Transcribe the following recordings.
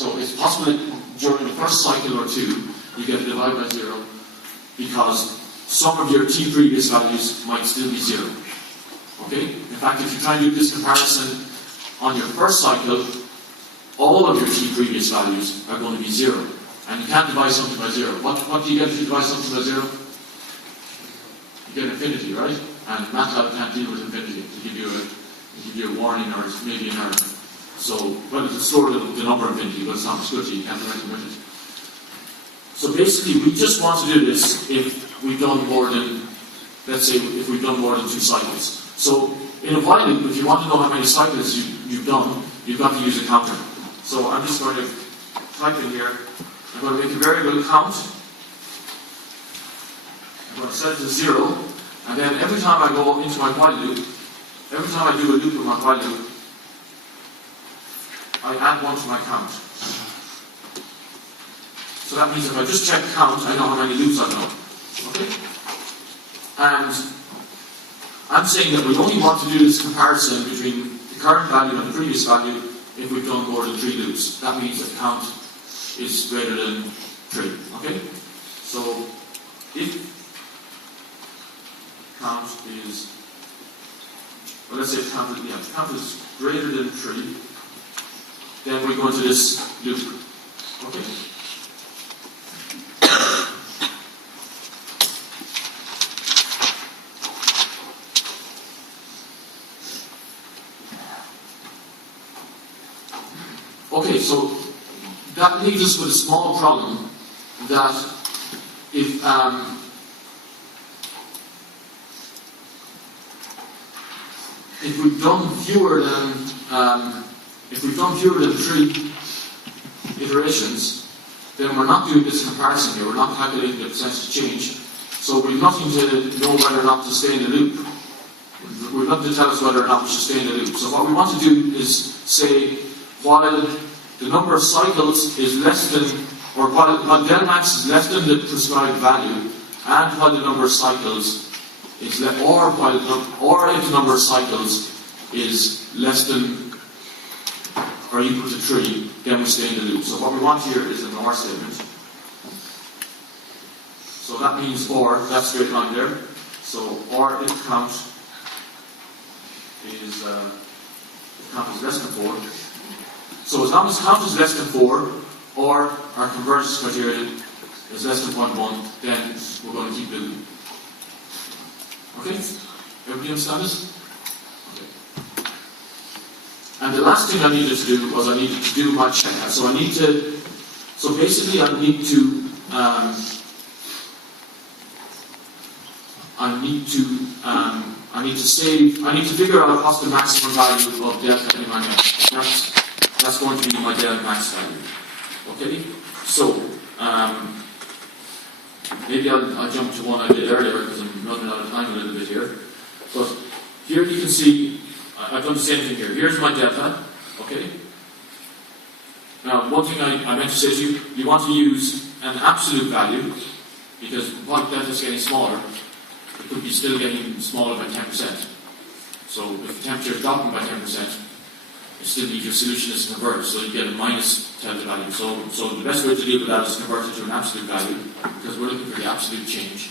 So it's possible that during the first cycle or two, you get a divide by 0, because some of your t previous values might still be 0. Okay? In fact, if you try and do this comparison on your first cycle, all of your t previous values are going to be 0. And you can't divide something by 0. What do you get if you divide something by 0? You get infinity, right? And MATLAB can't deal with infinity to give you a warning or maybe an error. So, well, it'll store the number infinity, but it's not much good to you, you can't do anything with it. So basically, we just want to do this if we've done more than, let's say, if we've done more than 2 cycles. So, in a while loop, if you want to know how many cycles you've done, you've got to use a counter. So I'm just going to type in here, I'm going to make a variable count. I'm going to set it to 0, and then every time I go into my while loop, every time I do a loop in my while loop, I add 1 to my count. So that means if I just check count, I know how many loops I've done. Okay? And I'm saying that we only want to do this comparison between the current value and the previous value if we've done more than 3 loops. That means that count is greater than 3. Okay? So if count is, well, let's say count is greater than 3, then we go into this loop. Okay? Okay, so that leaves us with a small problem that if we've done fewer than 3 iterations, then we're not doing this comparison here. We're not calculating the percentage change. So we've nothing to know whether or not to stay in the loop. We've nothing to tell us whether or not we should stay in the loop. So what we want to do is say, while the number of cycles is less than, or while del max is less than the prescribed value, and while the number of cycles is less, or if the number of cycles is less than or equal to 3, then we stay in the loop. So what we want here is an OR statement. So that means OR, that straight line there. So OR if count is less than 4. So as long as count is less than 4, or our convergence criterion is less than 0.1, then we're going to keep looping. Okay? Everybody understand this? Okay. And the last thing I needed to do was I needed to do my checkout. So basically I need to figure out what's the maximum value of delta in my max. That's going to be my del max value. Okay? So, maybe I'll jump to one I did earlier because I'm running out of time a little bit here. But here you can see, I've done the same thing here. Here's my delta. Okay? Now, one thing I meant to say to you, you want to use an absolute value, because while delta is getting smaller, it could be still getting smaller by 10%. So if the temperature is dropping by 10%, you still need your solution is converged, so you get a minus delta value. So the best way to deal with that is convert it to an absolute value, because we're looking for the absolute change.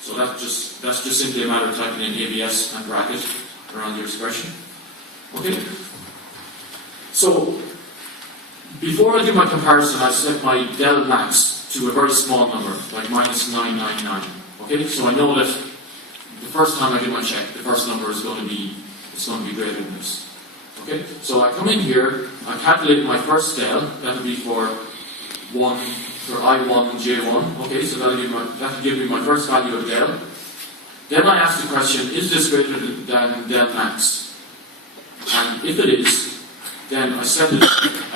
So that's just simply a matter of typing in ABS and bracket around your expression. Okay? So before I do my comparison, I set my del max to a very small number, like minus 999. Okay? So I know that the first time I do my check, the first number is going to be greater than this. Okay, so I come in here, I calculate my first del, that'll be for I1 and J1, okay, so that'll give me my first value of del. Then I ask the question, is this greater than del max? And if it is, then I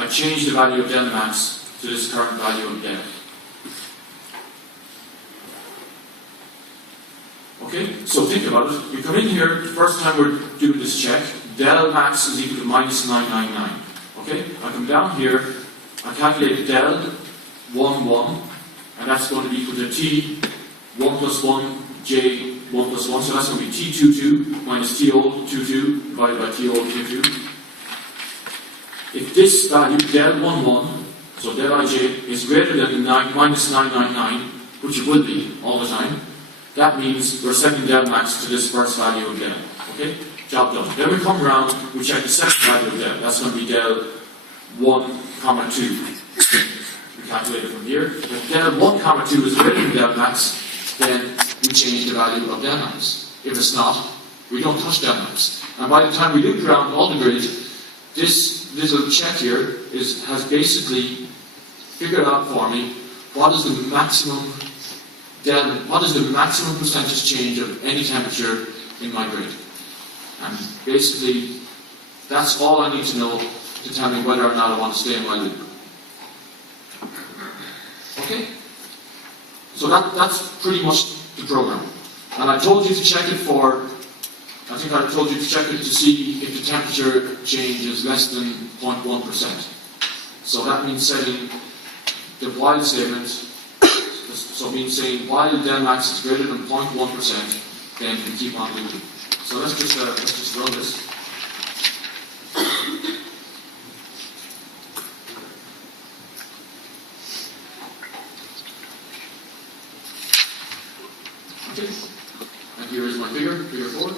change the value of del max to this current value of del. Okay, so think about it. We come in here, the first time we're doing this check, del max is equal to minus 999. Okay, I come down here, I calculate del 1, 1, and that's going to be equal to t 1 plus 1, j 1 plus 1, so that's going to be t22 minus t old 22 divided by t old 22. If this value, del 1, 1, So del ij is greater than minus 999, which it will be all the time. That means we're setting del max to this first value of del. Okay? Job done. Then we come around, we check the second value of del. That's going to be del 1, comma 2. We calculate it from here. If del 1, comma 2 is greater than del max, then we change the value of del max. If it's not, we don't touch del max. And by the time we loop around all the grid, this little check here has basically figured out for me what is the maximum percentage change of any temperature in my grid. And basically, that's all I need to know to tell me whether or not I want to stay in my loop. Okay? So that's pretty much the program. And I told you to check it I think I told you to check it to see if the temperature change is less than 0.1%. So that means setting the while statement, so it means saying while del max is greater than 0.1%, then we keep on looping. So let's just run this. Okay. And here is my figure 4.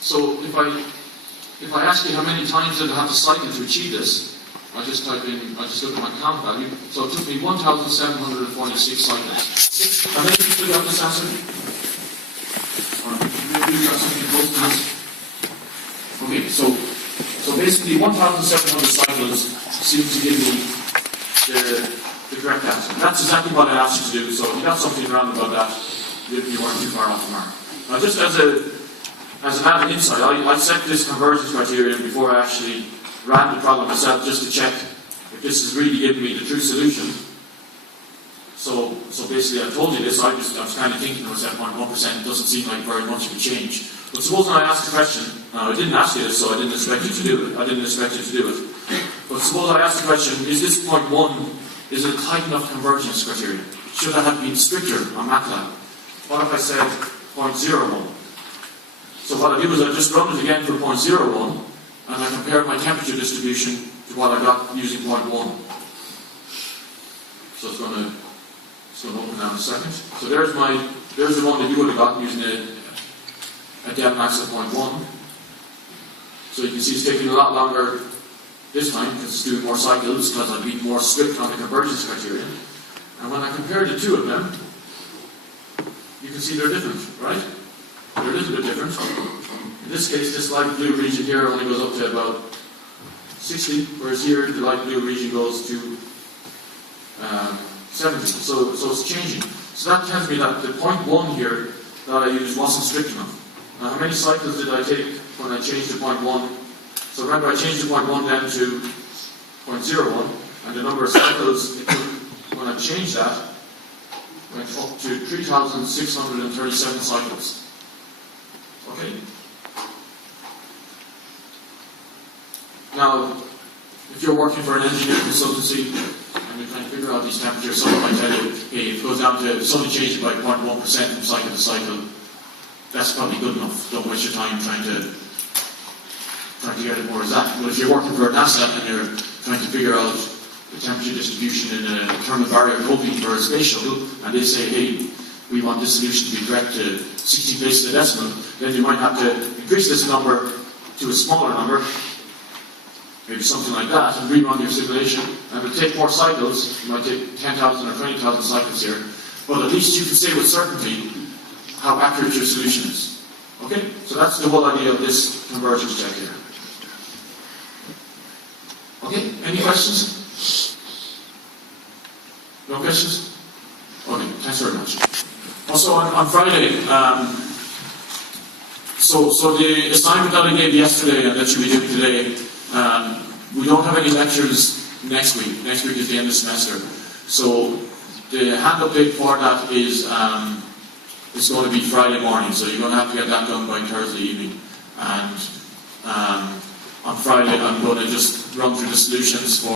So if I ask you how many times did I have to cycle to achieve this, I just look at my count value. So it took me 1,746 cycles. Have any figured out this answer? Or maybe you got something close to this? Okay, so basically 1,700 cycles seems to give me the correct answer. That's exactly what I asked you to do, so if you got something wrong about that, you weren't too far off the mark. Now just as an added insight, I set this convergence criterion before I actually ran the problem myself just to check if this is really giving me the true solution. So basically I told you this, I was kind of thinking to myself 0.1% doesn't seem like very much of a change. But supposing I asked the question, now I didn't ask you this, so I didn't expect you to do it. But suppose I asked the question, is this 0.1, is it a tight enough convergence criterion? Should I have been stricter on MATLAB? What if I said 0.01? So what I do is I just run it again for 0.01, and I compare my temperature distribution to what I got using 0.1. So it's going to open now in a second. So there's the one that you would have gotten using a del max of 0.1. So you can see it's taking a lot longer this time because it's doing more cycles because I've been more strict on the convergence criterion. And when I compare the two of them, you can see they're different, right? They're a little bit different. In this case, this light blue region here only goes up to about 60, whereas here the light blue region goes to 70. So it's changing. So that tells me that the 0.1 here that I used wasn't strict enough. Now, how many cycles did I take when I changed to 0.1? So remember, I changed the 0.1 then to 0.01, and the number of cycles it took when I changed that went up to 3,637 cycles. Okay? Now, if you're working for an engineering consultancy and you're trying to figure out these temperatures, someone might tell you, hey, if it goes down to, it's only changing by 0.1% from cycle to cycle, that's probably good enough. Don't waste your time trying to get it more exact. But if you're working for NASA and you're trying to figure out the temperature distribution in a thermal barrier coating for a space shuttle, and they say, hey, we want this solution to be correct to 60 places a decimal, then you might have to increase this number to a smaller number, maybe something like that, and rerun your simulation. And it'll take more cycles. You might take 10,000 or 20,000 cycles here, but at least you can say with certainty how accurate your solution is. Okay? So that's the whole idea of this convergence check here. Okay? Any questions? No questions? Okay, thanks very much. Also on Friday, so the assignment that I gave yesterday and that you'll be doing today, we don't have any lectures next week. Next week is the end of the semester. So the hand update for that is it's going to be Friday morning, so you're going to have to get that done by Thursday evening. And on Friday I'm going to just run through the solutions for